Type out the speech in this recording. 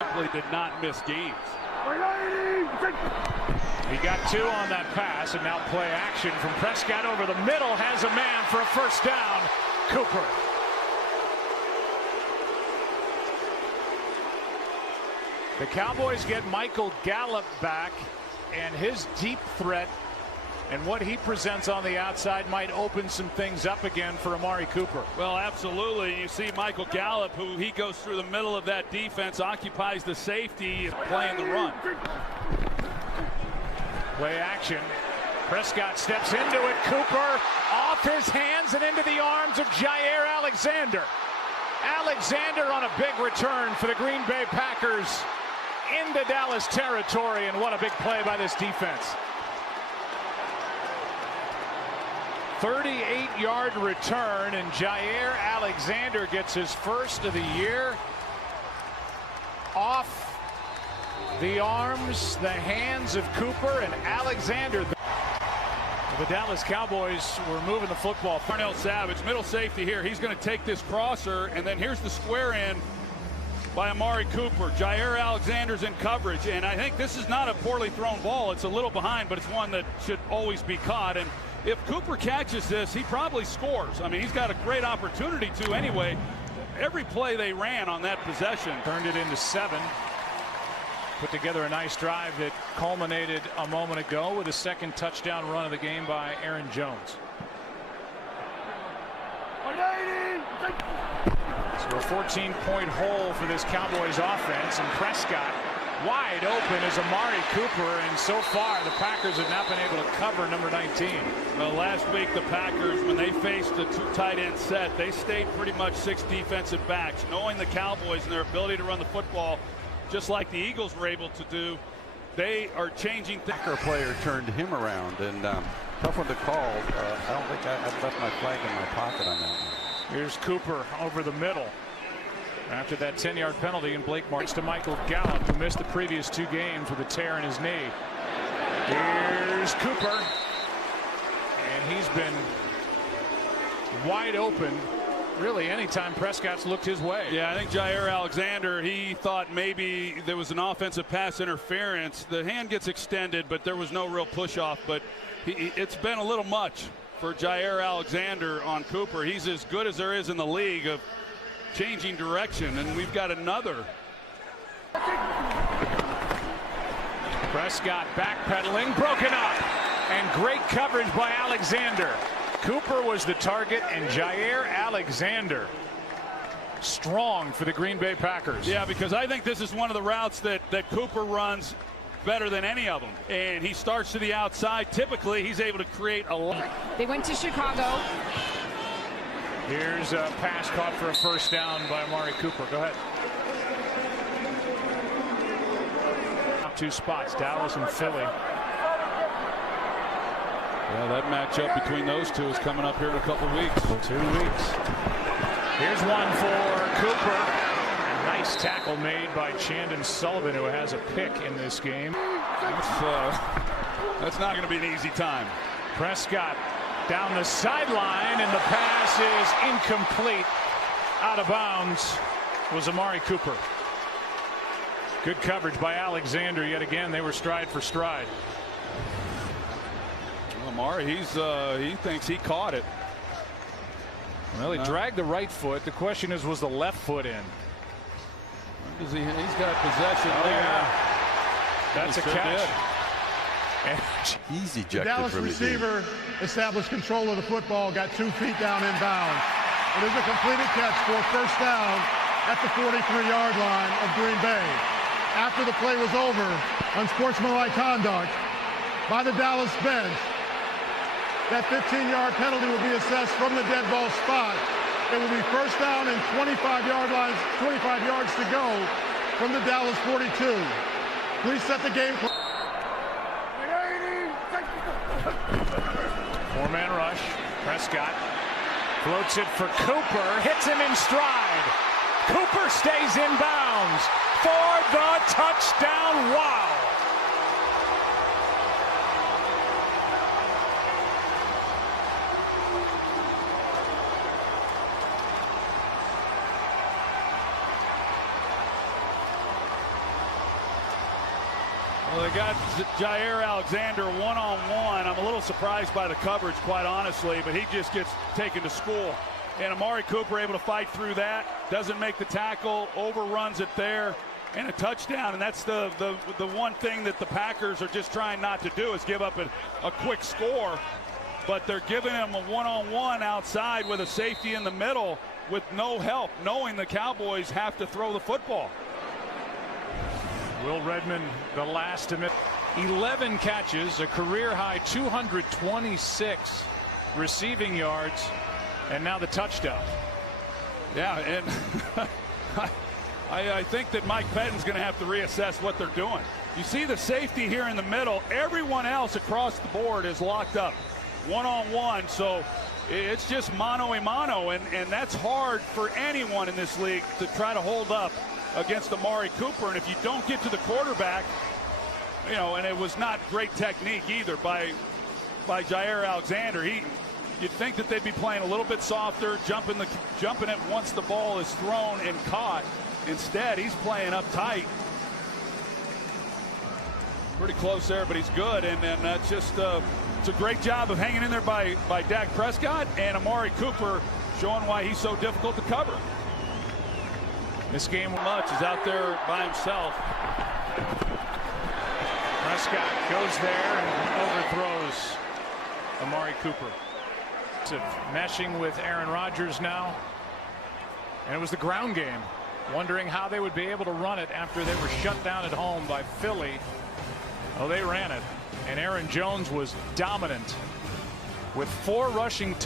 Did not miss games. He got 2 on that pass, and now play action from Prescott over the middle. Has a man for a first down. Cooper. The Cowboys get Michael Gallup back, and his deep threat and what he presents on the outside might open some things up again for Amari Cooper. Well, absolutely. You see Michael Gallup, who he goes through the middle of that defense, occupies the safety, playing the run. Play action. Prescott steps into it. Cooper off his hands and into the arms of Jaire Alexander. Alexander on a big return for the Green Bay Packers into Dallas territory, and what a big play by this defense. 38-yard return, and Jaire Alexander gets his first of the year. Off the arms, the hands of Cooper, and Alexander. The Dallas Cowboys were moving the football. Darnell Savage, middle safety here. He's going to take this crosser, and then here's the square in by Amari Cooper. Jaire Alexander's in coverage, and I think this is not a poorly thrown ball. It's a little behind, but it's one that should always be caught. And if Cooper catches this, he probably scores. I mean, he's got a great opportunity to anyway. Every play they ran on that possession. Turned it into 7. Put together a nice drive that culminated a moment ago with a second touchdown run of the game by Aaron Jones. So a 14-point hole for this Cowboys offense, and Prescott wide open is Amari Cooper, and so far the Packers have not been able to cover number 19. Well, last week the Packers, when they faced the 2 tight end set, they stayed pretty much 6 defensive backs. Knowing the Cowboys and their ability to run the football, just like the Eagles were able to do, they are changing things. Packer player turned him around, and tough one to call. I don't think I've left my flag in my pocket on that one. Here's Cooper over the middle after that 10-yard penalty, and Blake marks to Michael Gallup, who missed the previous 2 games with a tear in his knee. Here's Cooper, and he's been wide open really anytime Prescott's looked his way. Yeah, I think Jaire Alexander, he thought maybe there was an offensive pass interference. The hand gets extended, but there was no real push-off. But it's been a little much for Jaire Alexander on Cooper. He's as good as there is in the league of changing direction, and we've got another. Prescott backpedaling, broken up, and great coverage by Alexander. Cooper was the target, and Jaire Alexander strong for the Green Bay Packers. Yeah, because I think this is one of the routes that Cooper runs better than any of them, and he starts to the outside. Typically he's able to create a lot. They went to Chicago. Here's a pass caught for a first down by Amari Cooper. Go ahead. 2 spots, Dallas and Philly. Yeah, that matchup between those 2 is coming up here in a couple weeks. 2 weeks. Here's one for Cooper. A nice tackle made by Chandon Sullivan, who has a pick in this game. That's not going to be an easy time. Prescott down the sideline, and the pass is incomplete. Out of bounds was Amari Cooper. Good coverage by Alexander. Yet again, they were stride for stride. Amari, he thinks he caught it. Well, he dragged the right foot. The question is, was the left foot in? He's got possession there. Yeah. That's a catch. He's ejected. The Dallas receiver established control of the football, got 2 feet down inbounds. It is a completed catch for first down at the 43-yard line of Green Bay. After the play was over, unsportsmanlike conduct by the Dallas bench. That 15-yard penalty will be assessed from the dead ball spot. It will be first down and 25 yards to go from the Dallas 42. Please set the game. 4-man rush. Prescott floats it for Cooper, hits him in stride. Cooper stays in bounds for the touchdown. Wow. Well, they got Jaire Alexander one-on-one. I'm a little surprised by the coverage, quite honestly, but he just gets taken to school. And Amari Cooper able to fight through that, doesn't make the tackle, overruns it there, and a touchdown. And that's the one thing that the Packers are just trying not to do, is give up a quick score. But they're giving him a one-on-one outside with a safety in the middle with no help, knowing the Cowboys have to throw the football. Will Redmond, the last to miss. 11 catches, a career-high 226 receiving yards, and now the touchdown. Yeah, and I think that Mike Pettine's going to have to reassess what they're doing. You see the safety here in the middle. Everyone else across the board is locked up one-on-one, so it's just mano-a-mano, and that's hard for anyone in this league to try to hold up against Amari Cooper. And if you don't get to the quarterback, you know, and it was not great technique either by Jaire Alexander. You'd think that they'd be playing a little bit softer, jumping it once the ball is thrown and caught. Instead, he's playing up tight. Pretty close there, but he's good, and that's just it's a great job of hanging in there by Dak Prescott, and Amari Cooper showing why he's so difficult to cover. This game much is out there by himself. Prescott goes there and overthrows Amari Cooper. To meshing with Aaron Rodgers now, and it was the ground game, wondering how they would be able to run it after they were shut down at home by Philly. Oh, they ran it, and Aaron Jones was dominant with 4 rushing touchdowns.